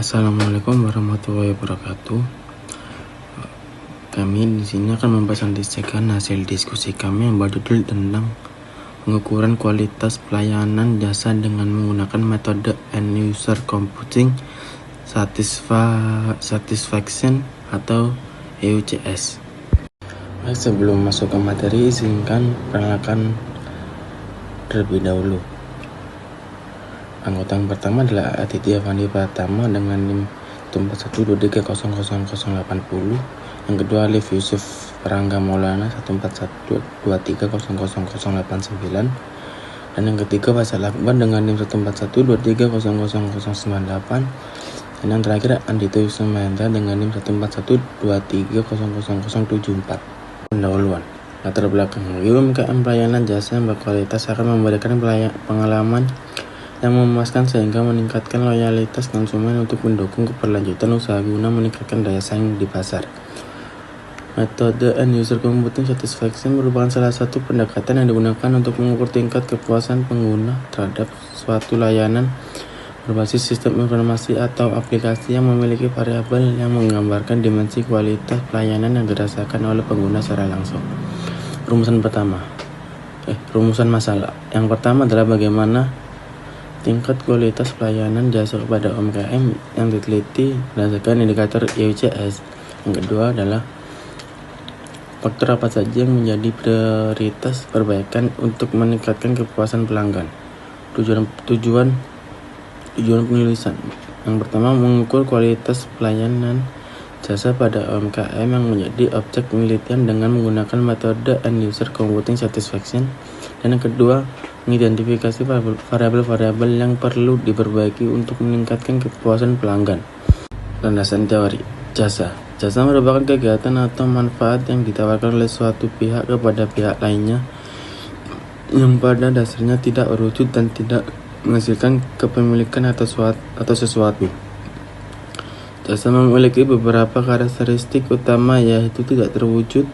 Assalamualaikum warahmatullahi wabarakatuh. Kami di sini akan mempresentasikan hasil diskusi kami yang berjudul tentang pengukuran kualitas pelayanan jasa dengan menggunakan metode End User Computing Satisfaction atau EUCS. Baik, sebelum masuk ke materi, izinkan perkenalkan terlebih dahulu. Anggota yang pertama adalah Aditya Fandi Pratama dengan NIM 141230080. Yang kedua Alif Yusuf Rangga Maulana 14123000089. Dan yang ketiga Faisal Akbar dengan NIM 14123000098. Dan yang terakhir Andito Yusuf Mahendra dengan NIM 14123000074. Pendahuluan. Latar belakang UMKM pelayanan jasa yang berkualitas akan memberikan pengalaman yang memuaskan sehingga meningkatkan loyalitas konsumen untuk mendukung keberlanjutan usaha guna meningkatkan daya saing di pasar. Metode End User Computing Satisfaction merupakan salah satu pendekatan yang digunakan untuk mengukur tingkat kepuasan pengguna terhadap suatu layanan berbasis sistem informasi atau aplikasi yang memiliki variabel yang menggambarkan dimensi kualitas pelayanan yang dirasakan oleh pengguna secara langsung. Rumusan masalah. Yang pertama adalah bagaimana tingkat kualitas pelayanan jasa kepada UMKM yang diteliti berdasarkan indikator EUCS. Yang kedua adalah faktor apa saja yang menjadi prioritas perbaikan untuk meningkatkan kepuasan pelanggan. Tujuan penulisan. Yang pertama, mengukur kualitas pelayanan jasa pada UMKM yang menjadi objek penelitian dengan menggunakan metode End User Computing Satisfaction. Dan yang kedua, mengidentifikasi variabel-variabel yang perlu diperbaiki untuk meningkatkan kepuasan pelanggan. Landasan teori. Jasa merupakan kegiatan atau manfaat yang ditawarkan oleh suatu pihak kepada pihak lainnya yang pada dasarnya tidak berwujud dan tidak menghasilkan kepemilikan atau sesuatu. Jasa memiliki beberapa karakteristik utama, yaitu tidak berwujud,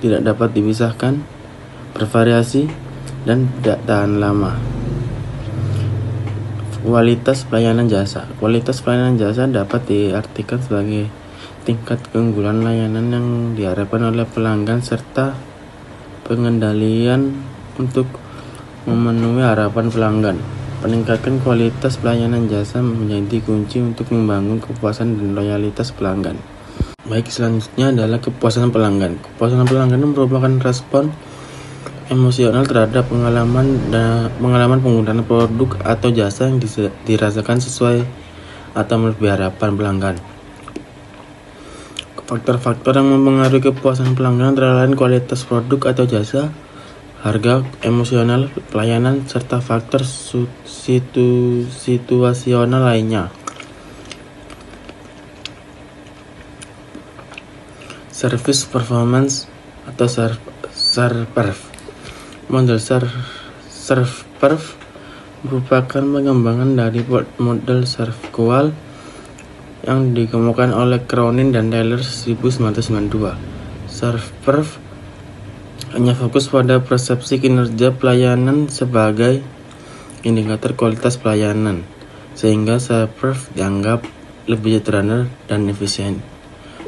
tidak dapat dipisahkan, bervariasi, dan tidak tahan lama. Kualitas pelayanan jasa dapat diartikan sebagai tingkat keunggulan layanan yang diharapkan oleh pelanggan serta pengendalian untuk memenuhi harapan pelanggan. Peningkatan kualitas pelayanan jasa menjadi kunci untuk membangun kepuasan dan loyalitas pelanggan. Baik, selanjutnya adalah kepuasan pelanggan. Kepuasan pelanggan merupakan respon emosional terhadap pengalaman penggunaan produk atau jasa yang dirasakan sesuai atau melebihi harapan pelanggan. Faktor-faktor yang mempengaruhi kepuasan pelanggan antara lain kualitas produk atau jasa, harga, emosional pelayanan, serta faktor situasional lainnya. Service performance atau SERPERF. Model SERPERF merupakan pengembangan dari model SERVQUAL yang dikemukakan oleh Cronin dan Taylor 1992. SERPERF hanya fokus pada persepsi kinerja pelayanan sebagai indikator kualitas pelayanan, sehingga SERPERF dianggap lebih sederhana dan efisien.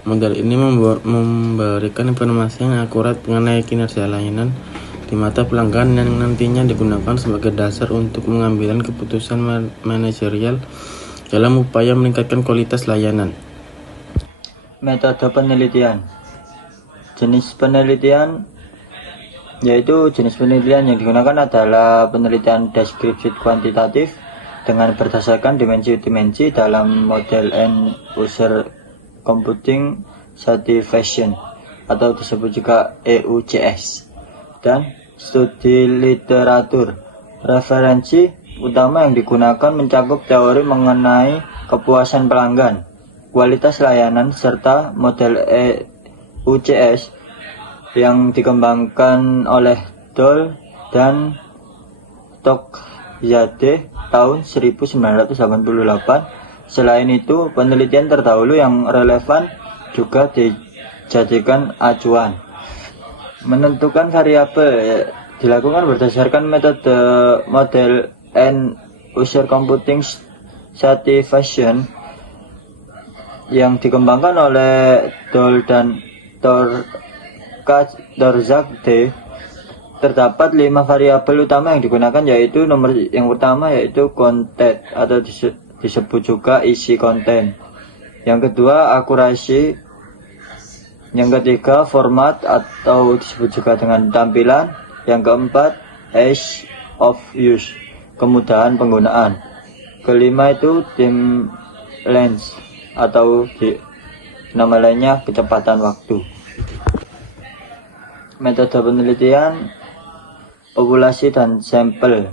Model ini memberikan informasi yang akurat mengenai kinerja layanan di mata pelanggan yang nantinya digunakan sebagai dasar untuk mengambil keputusan manajerial dalam upaya meningkatkan kualitas layanan. Metode penelitian. Jenis penelitian yang digunakan adalah penelitian deskripsi kuantitatif dengan berdasarkan dimensi-dimensi dalam model End User Computing Satisfaction atau disebut juga EUCS. Dan studi literatur. Referensi utama yang digunakan mencakup teori mengenai kepuasan pelanggan, kualitas layanan, serta model EUCS yang dikembangkan oleh Doll dan Toghzadeh tahun 1988. Selain itu, penelitian terdahulu yang relevan juga dijadikan acuan. Menentukan variabel dilakukan berdasarkan metode model End User Computing Satisfaction yang dikembangkan oleh Dole dan Torzakde, terdapat 5 variabel utama yang digunakan, yaitu nomor yang pertama yaitu content atau disebut juga isi konten. Yang kedua akurasi. Yang ketiga format atau disebut juga dengan tampilan. Yang keempat ease of use, kemudahan penggunaan. Kelima itu time length atau nama lainnya kecepatan waktu. Metode penelitian populasi dan sampel.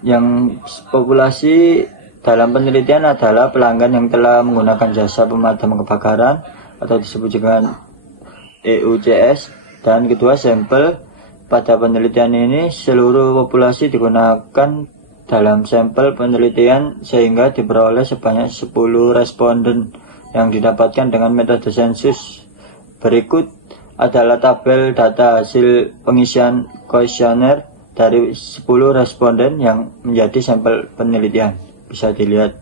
Yang populasi dalam penelitian adalah pelanggan yang telah menggunakan jasa pemadam kebakaran atau disebut dengan EUCS. Dan kedua sampel. Pada penelitian ini seluruh populasi digunakan dalam sampel penelitian sehingga diperoleh sebanyak 10 responden yang didapatkan dengan metode sensus. Berikut adalah tabel data hasil pengisian kuesioner dari 10 responden yang menjadi sampel penelitian. Bisa dilihat.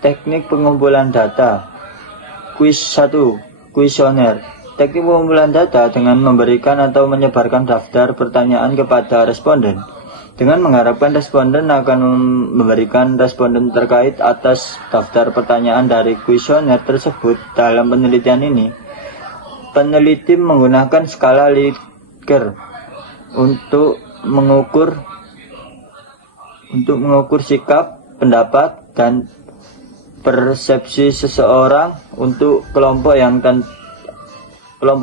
Teknik pengumpulan data. Kuis 1. Kuesioner. Teknik pengumpulan data dengan memberikan atau menyebarkan daftar pertanyaan kepada responden, dengan mengharapkan responden akan memberikan responden terkait atas daftar pertanyaan dari kuesioner tersebut. Dalam penelitian ini, peneliti menggunakan skala Likert untuk mengukur sikap, pendapat, dan persepsi seseorang untuk kelompok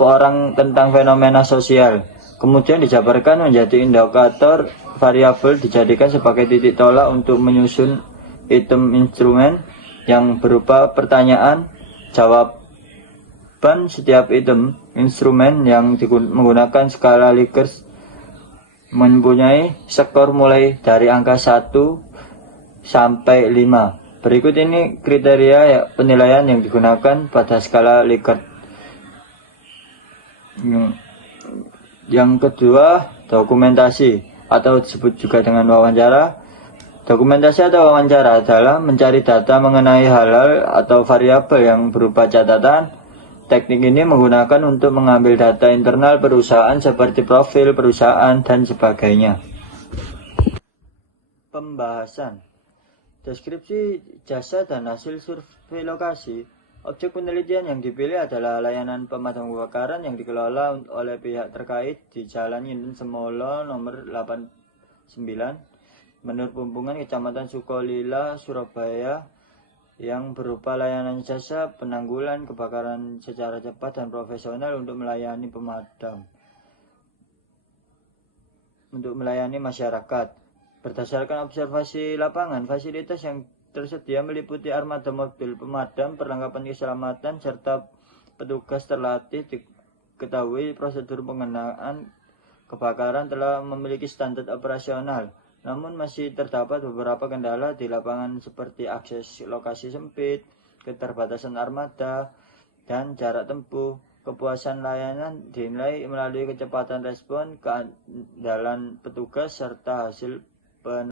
orang tentang fenomena sosial. Kemudian dijabarkan menjadi indikator variabel, dijadikan sebagai titik tolak untuk menyusun item instrumen yang berupa pertanyaan, jawaban. Setiap item instrumen yang menggunakan skala Likert mempunyai skor mulai dari angka 1 sampai 5. Berikut ini kriteria penilaian yang digunakan pada skala Likert. Yang kedua, dokumentasi atau disebut juga dengan wawancara. Dokumentasi atau wawancara adalah mencari data mengenai hal-hal atau variabel yang berupa catatan. Teknik ini menggunakan untuk mengambil data internal perusahaan seperti profil perusahaan dan sebagainya. Pembahasan. Deskripsi jasa dan hasil survei lokasi. Objek penelitian yang dipilih adalah layanan pemadam kebakaran yang dikelola oleh pihak terkait di Jalan Yinten Semolo nomor 89, Menur Pumpungan, Kecamatan Sukolila, Surabaya, yang berupa layanan jasa penanggulan kebakaran secara cepat dan profesional untuk melayani masyarakat. Berdasarkan observasi lapangan, fasilitas yang tersedia meliputi armada mobil pemadam, perlengkapan keselamatan, serta petugas terlatih. Diketahui prosedur pengenaan kebakaran telah memiliki standar operasional, namun masih terdapat beberapa kendala di lapangan seperti akses lokasi sempit, keterbatasan armada, dan jarak tempuh. Kepuasan layanan dinilai melalui kecepatan respon, keandalan petugas, serta hasil